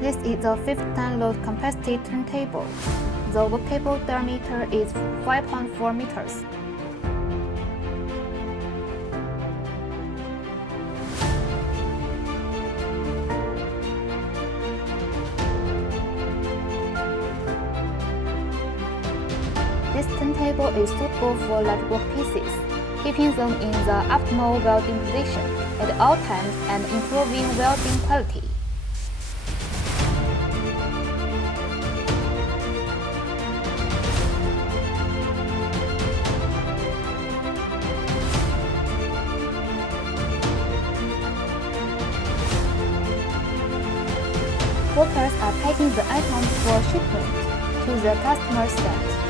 This is a 15 load capacity turntable. The workable diameter is 5.4 meters. This turntable is suitable for large workpieces, keeping them in the optimal welding position at all times and improving welding quality. Workers are packing the items for shipment to the customer's site.